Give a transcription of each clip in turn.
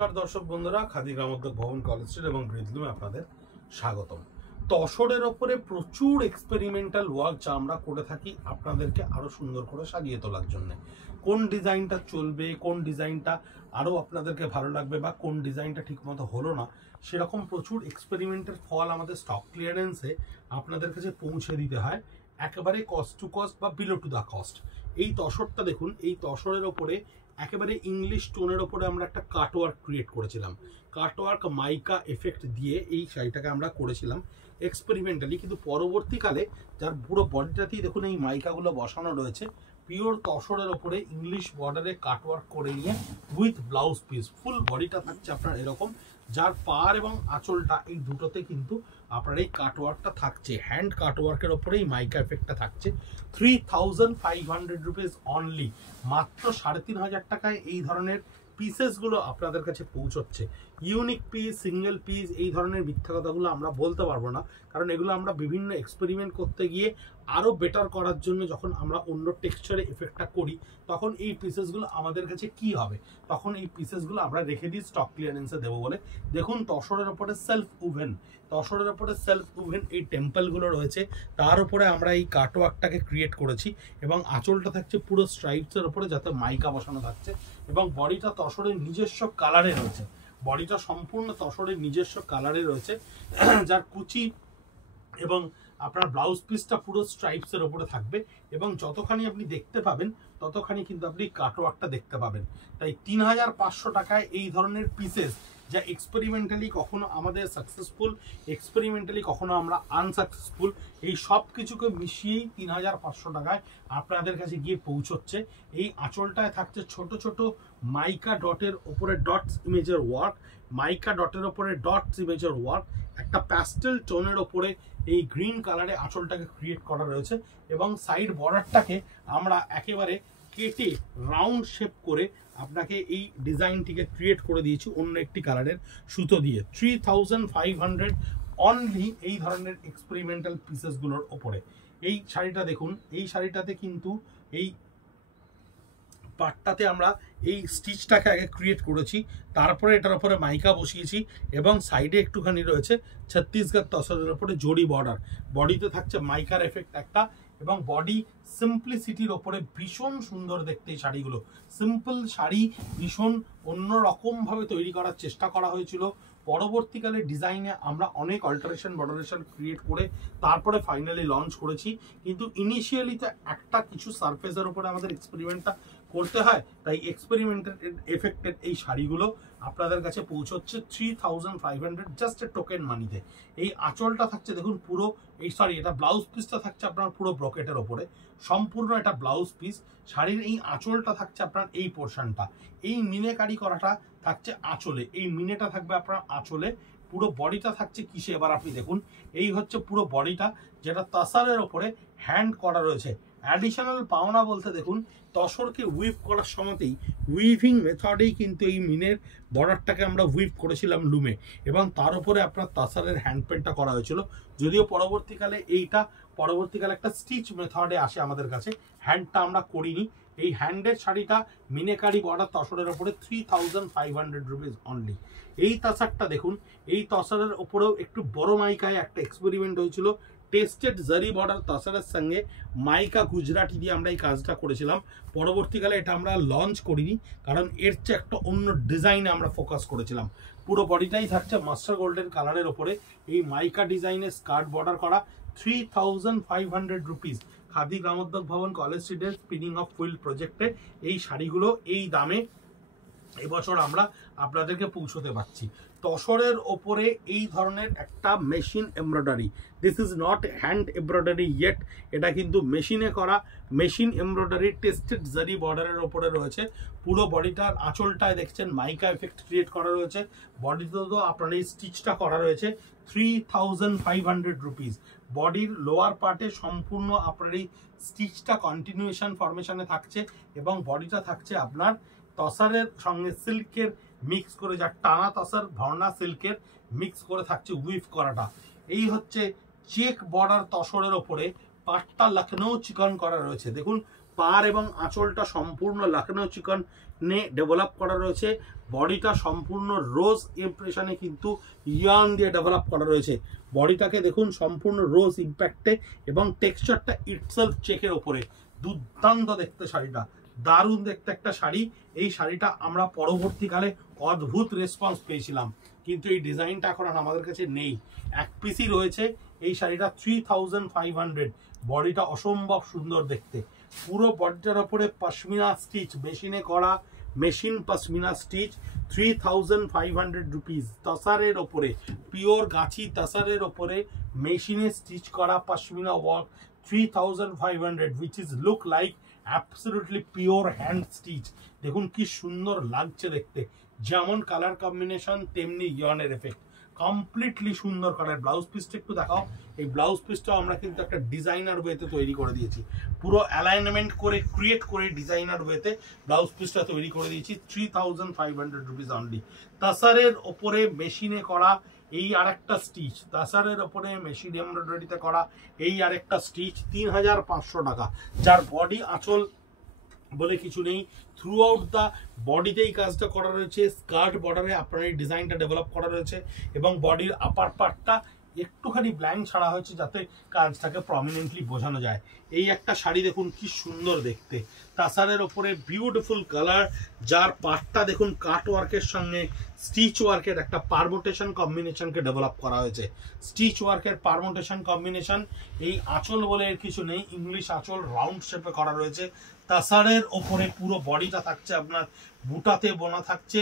নমস্কার দর্শক বন্ধুরা, খাদি গ্রামোদ্যোগ ভবন, কলেজ স্ট্রিট এবং ব্রিজলুমে আপনাদের স্বাগতম। তসরের ওপরে প্রচুর এক্সপেরিমেন্টাল ওয়ার্ক যা আমরা করে থাকি আপনাদেরকে আরো সুন্দর করে সাজিয়ে তোলার জন্য। কোন ডিজাইনটা চলবে, কোন ডিজাইনটা আরো আপনাদেরকে ভালো লাগবে বা কোন ডিজাইনটা ঠিকমতো হলো না, সেরকম প্রচুর এক্সপেরিমেন্টের ফল আমাদের স্টক ক্লিয়ারেন্সে আপনাদের কাছে পৌঁছে দিতে হয় একেবারে কস্ট টু কস্ট বা বিলো টু দ্য কস্ট। এই তসরটা দেখুন, এই তসরের ওপরে একেবারে ইংলিশ টোনের ওপরে আমরা একটা কাটওয়ার্ক ক্রিয়েট করেছিলাম। কাটওয়ার্ক মাইকা এফেক্ট দিয়ে এই শাড়িটাকে আমরা করেছিলাম এক্সপেরিমেন্টালি, কিন্তু পরবর্তীকালে যার পুরো বডিটাতেই দেখুন এই মাইকাগুলো বসানো রয়েছে, পিওর তসরের ওপরে ইংলিশ বর্ডারে কাটওয়ার্ক করে নিয়ে উইথ ব্লাউজ পিস ফুল বডিটা থাকছে আপনার এরকম, যার পার এবং আঁচলটা এই দুটোতে কিন্তু আপনার এই কাটওয়ার্কটা থাকছে, হ্যান্ড কাটওয়ার্কের ওপরে এই মাইকা এফেক্টটা থাকছে। 3500 রুপিস অনলি, মাত্র 3500 টাকায় এই ধরনের পিসেসগুলো আপনাদের কাছে পৌঁছচ্ছে। ইউনিক পিস, সিঙ্গেল পিস, এই ধরনের মিথ্যা কথাগুলো আমরা বলতে পারবো না, কারণ এগুলো আমরা বিভিন্ন এক্সপেরিমেন্ট করতে গিয়ে আরও বেটার করার জন্য যখন আমরা অন্য টেক্সচারে এফেক্টটা করি, তখন এই পিসেসগুলো আমাদের কাছে কি হবে, তখন এই পিসেসগুলো আমরা রেখে দিই স্টক ক্লিয়ারেন্সে দেবো বলে। দেখুন তসরের ওপরে সেলফ উভেন, তসরের ওপরে সেলফ উভেন এই টেম্পলগুলো রয়েছে, তার উপরে আমরা এই কাটওয়ার্কটাকে ক্রিয়েট করেছি এবং আঁচলটা থাকছে পুরো স্ট্রাইপসের ওপরে যাতে মাইকা বসানো থাকছে, এবং বডিটা তসরের নিজস্ব কালারে রয়েছে, বডিটা সম্পূর্ণ তসরের নিজস্ব কালারে রয়েছে, যার কুচি এবং আপনার ব্লাউজ পিসটা পুরো স্ট্রাইপসের ওপরে থাকবে, এবং যতখানি আপনি দেখতে পাবেন ততখানি কিন্তু আপনি কাটওয়ার্কটা দেখতে পাবেন। তাই 3500 টাকায় এই ধরনের পিসেস যা এক্সপেরিমেন্টালি কখনো আমাদের সাকসেসফুল, এক্সপেরিমেন্টালি কখনো আমরা আনসাকসেসফুল, এই সব কিছুকে মিশিয়েই 3500 টাকায় আপনাদের কাছে গিয়ে পৌঁছচ্ছে। এই আঁচলটায় থাকছে ছোট ছোট মাইকা ডটের ওপরে ডটস ইমেজের ওয়ার্ক, মাইকা ডটের ওপরে ডটস ইমেজের ওয়ার্ক, একটা প্যাস্টেল টোনের ওপরে এই গ্রিন কালারে আঁচলটাকে ক্রিয়েট করা রয়েছে, এবং সাইড বর্ডারটাকে আমরা একেবারে কেটে রাউন্ড শেপ করে আপনাকে এই ডিজাইনটিকে ক্রিয়েট করে দিয়েছি অন্য একটি কালারের সুতো দিয়ে। 3500 অনলি এই ধরনের এক্সপেরিমেন্টাল পিসেসগুলোর ওপরে। এই শাড়িটা দেখুন, এই শাড়িটাতে কিন্তু এই পাটটাতে আমরা এই স্টিচটাকে আগে ক্রিয়েট করেছি, তারপরে এটার উপরে মাইকা বসিয়েছি, এবং সাইডে একটুখানি রয়েছে ছত্তিশগড় তসরের উপরে জড়ি বর্ডার, বডিতে থাকছে মাইকার এফেক্ট একটা, এবং বডি সিম্পলিসিটির ওপরে ভীষণ সুন্দর দেখতে এই শাড়িগুলো। সিম্পল শাড়ি ভীষণ অন্যরকম ভাবে তৈরি করার চেষ্টা করা হয়েছিল, পরবর্তীকালে ডিজাইনে আমরা অনেক অল্টারেশন মডারেশন ক্রিয়েট করে তারপরে ফাইনালি লঞ্চ করেছি, কিন্তু ইনিশিয়ালি তো একটা কিছু সারফেসের উপরে আমাদের এক্সপেরিমেন্টটা করতে হয়, তাই এক্সপেরিমেন্টেড এফেক্টেড এই শাড়িগুলো আপনাদের কাছে পৌঁছচ্ছে 3500 জাস্ট এ টোকেন মানিতে। এই আঁচলটা থাকছে দেখুন পুরো এই এটা ব্লাউজ পিসটা থাকছে আপনার পুরো ব্রকেটের ওপরে, সম্পূর্ণ এটা ব্লাউজ পিস। শাড়ির এই আঁচলটা থাকছে আপনার এই পোর্শনটা, এই মিনেকারি করাটা থাকছে আঁচলে, এই মিনেটা থাকবে আপনার আঁচলে, পুরো বডিটা থাকছে কিসে এবার আপনি দেখুন, এই হচ্ছে পুরো বডিটা যেটা তাসারের ওপরে হ্যান্ড করা রয়েছে। অ্যাডিশনাল পাওনা বলতে দেখুন তসরকে উইভ করার সময়তেই উইভিং মেথডেই কিন্তু এই মিনের বর্ডারটাকে আমরা উইভ করেছিলাম লুমে, এবং তার উপরে আপনার তাসারের হ্যান্ড পেন্টটা করা হয়েছিল, যদিও পরবর্তীকালে একটা স্টিচ মেথডে আসে আমাদের কাছে, হ্যান্ডটা আমরা করিনি। এই হ্যান্ডের শাড়িটা মিনেকারি বর্ডার তসরের ওপরে 3500 রুপিস অনলি। এই তাসারটা দেখুন, এই তসরের ওপরেও একটু বড় মাইকায় একটা এক্সপেরিমেন্ট হয়েছিল, টেস্টেড জারি বর্ডার তসরের সঙ্গে মাইকা গুজরাটি দিয়ে আমরা এই কাজটা করেছিলাম। পরবর্তীকালে এটা আমরা লঞ্চ করিনি, কারণ এর চেয়ে একটা অন্য ডিজাইনে আমরা ফোকাস করেছিলাম। পুরো বডিটাই থাকছে মাস্টার গোল্ডেন কালারের ওপরে এই মাইকা ডিজাইনের স্কার্ট বর্ডার করা। 3500 রুপিস খাদি গ্রামোদ্যোগ ভবন, কলেজ স্ট্রিটের স্পিনিং অফ হুইল প্রজেক্টে এই শাড়িগুলো এই দামে এবছর আমরা আপনাদেরকে পৌঁছতে পারছি। তসরের ওপরে এই ধরনের একটা machine embroidery, this is not hand embroidery yet, এটা কিন্তু মেশিনে করা মেশিন এমব্রয়ডারি টেস্টেড জারি বর্ডারের ওপরে রয়েছে। পুরো বডিটার আঁচলটায় দেখছেন মাইকা এফেক্ট ক্রিয়েট করা রয়েছে, বডিতেও তো আপনার এই স্টিচটা করা রয়েছে। 3500 রুপিস বডির লোয়ার পার্টে সম্পূর্ণ আপনার এই স্টিচটা কন্টিনিউয়েশন ফরমেশনে থাকছে, এবং বডিটা থাকছে আপনার তসরের সঙ্গে সিল্কের মিক্স করে, যা টানা তসর ভর্না সিল্কের মিক্স করে থাকছে উইভ করাটা। এই হচ্ছে চেক বর্ডার তসরের ওপরে পাটটা লখনৌ চিকন করা রয়েছে, দেখুন পার এবং আঁচলটা সম্পূর্ণ লখনৌ চিকন নে ডেভেলপ করা রয়েছে। বডিটা সম্পূর্ণ রোজ ইমপ্রেশনে কিন্তু ইয়ার্ন দিয়ে ডেভেলপ করা রয়েছে। বডিটাকে দেখুন সম্পূর্ণ রোজ ইম্প্যাক্টে এবং টেক্সচারটা ইটসেলফ চেকের ওপরে। দুর্দান্ত দেখতে শাড়িটা, দারুণ দেখতে একটা শাড়ি। এই শাড়িটা আমরা পরবর্তীকালে অদ্ভুত রেসপন্স পেয়েছিলাম, কিন্তু এই ডিজাইনটা এখন আর আমাদের কাছে নেই, এক পিসই রয়েছে। এই শাড়িটা 3500, বডিটা অসম্ভব সুন্দর দেখতে। পুরো বডিটার ওপরে পশমিনা স্টিচ, মেশিনে করা মেশিন পশমিনা স্টিচ, 3500 রুপিস। তসারের ওপরে, পিওর গাছি তসারের ওপরে মেশিনে স্টিচ করা pashmina work, 3500, which is look like absolutely pure hand stitch। দেখুন কি সুন্দর লাগছে দেখতে, যেমন কালার কম্বিনেশন তেমনি ইয়ার্নের এফেক্ট, কমপ্লিটলি সুন্দর কালার। ব্লাউজ পিসটা একটু দেখাও। এই ব্লাউজ পিসটা আমরা কিন্তু একটা ডিজাইনার ওয়েতে তৈরি করে দিয়েছি, পুরো অ্যালাইনমেন্ট করে ক্রিয়েট করে ডিজাইনার ওয়েতে ব্লাউজ পিসটা তৈরি করে দিয়েছি। 3500 রুপিস অনলি। তাসারের ওপরে মেশিনে করা এই আরেকটা স্টিচ, তাসারের ওপরে মেশিন এমব্রয়ডারিতে করা এই আরেকটা স্টিচ, 3500 টাকা। যার বডি আঁচল বলে কিছু নেই, থ্রু আউট দ্য বডিতেই কাজটা করা রয়েছে। স্কার্ট বর্ডারে আপনার এই ডিজাইনটা ডেভেলপ করা রয়েছে এবং বডির আপার পার্টটা একটুখানি ব্ল্যাঙ্ক ছাড়া হয়েছে যাতে কাজটাকে প্রমিনেন্টলি বোঝানো যায়। এই একটা শাড়ি দেখুন কি সুন্দর দেখতে, তাসারের ওপরে বিউটিফুল কালার, যার পার্টটা দেখুন কাট ওয়ার্কের সঙ্গে স্টিচ ওয়ার্কের একটা পারমোটেশন কম্বিনেশনকে ডেভেলপ করা হয়েছে। স্টিচ ওয়ার্কের পারমোটেশন কম্বিনেশন, এই আঁচল বলে এর কিছু নেই, ইংলিশ আঁচল রাউন্ড শেপে করা রয়েছে। তাসারের ওপরে পুরো বডিটা থাকছে আপনার বুটাতে বোনা থাকছে,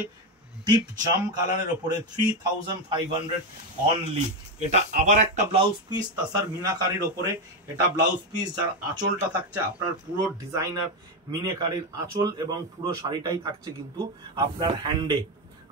ডিপ জাম কালারের ওপরে 3500 অনলি। এটা আবার একটা ব্লাউজ পিস তাসার মিনাকারির ওপরে, এটা ব্লাউজ পিস যার আঁচলটা থাকছে আপনার পুরো ডিজাইনার মিনাকারির আঁচল এবং পুরো শাড়িটাই থাকছে কিন্তু আপনার হ্যান্ডে,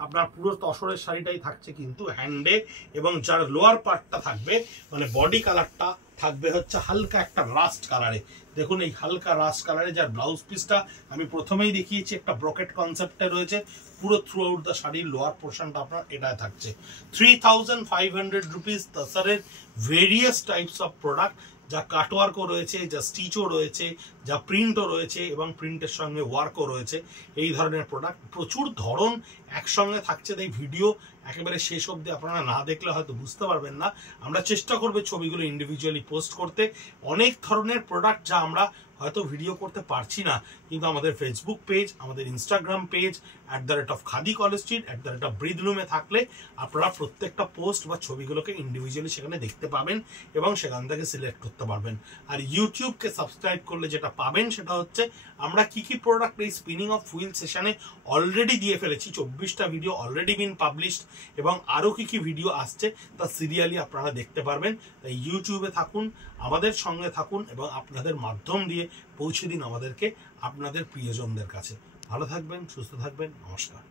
আপনার পুরো তসরের শাড়িটাই থাকছে কিন্তু হ্যান্ডে। এবং যার লোয়ার পার্টটা থাকবে মানে বডি কালারটা থাকবে হচ্ছে হালকা একটা রাস্ট কালারে। দেখুন এই হালকা রাস্ট কালারে যার ব্লাউজ পিসটা আমি প্রথমেই দেখিয়েছি, একটা ব্রকেট কনসেপ্টে রয়েছে। পুরো থ্রু আউট দ্য শাড়ির লোয়ার পোর্শনটা আপনার এটাই থাকছে। 3500 রুপিস। তাসারের ভেরিয়াস টাইপস অফ প্রোডাক্ট, যা কাটওয়ার্কও রয়েছে, যা স্টিচও রয়েছে, যা প্রিন্টও রয়েছে এবং প্রিন্টের সঙ্গে ওয়ার্কও রয়েছে, এই ধরনের প্রোডাক্ট প্রচুর ধরন একসঙ্গে থাকছে। তাই ভিডিও একেবারে শেষ অবধি আপনারা না দেখলে হয়তো বুঝতে পারবেন না। আমরা চেষ্টা করবো ছবিগুলো ইন্ডিভিজুয়ালি পোস্ট করতে। অনেক ধরনের প্রোডাক্ট যা আমরা হয়তো ভিডিও করতে পারছি না, কিন্তু আমাদের ফেসবুক পেজ, আমাদের Instagram page @Khadi College Street @ব্রিদলুমে থাকলে আপনারা প্রত্যেকটা পোস্ট বা ছবিগুলোকে ইন্ডিভিজুয়ালি সেখানে দেখতে পাবেন এবং সেখান থেকে সিলেক্ট করতে পারবেন। আর ইউটিউবকে সাবস্ক্রাইব করলে যেটা পাবেন সেটা হচ্ছে আমরা কি কি প্রোডাক্ট এই স্পিনিং অফ হুইল সেশনে অলরেডি দিয়ে ফেলেছি। 24টা ভিডিও অলরেডি বিন পাবলিশড এবং আরও কি কি ভিডিও আসছে তা সিরিয়ালি আপনারা দেখতে পারবেন। তাই ইউটিউবে থাকুন, আমাদের সঙ্গে থাকুন এবং আপনাদের মাধ্যম দিয়ে পৌঁছে দিন আমাদেরকে আপনাদের প্রিয়জনদের কাছে। ভালো থাকবেন, সুস্থ থাকবেন, নমস্কার।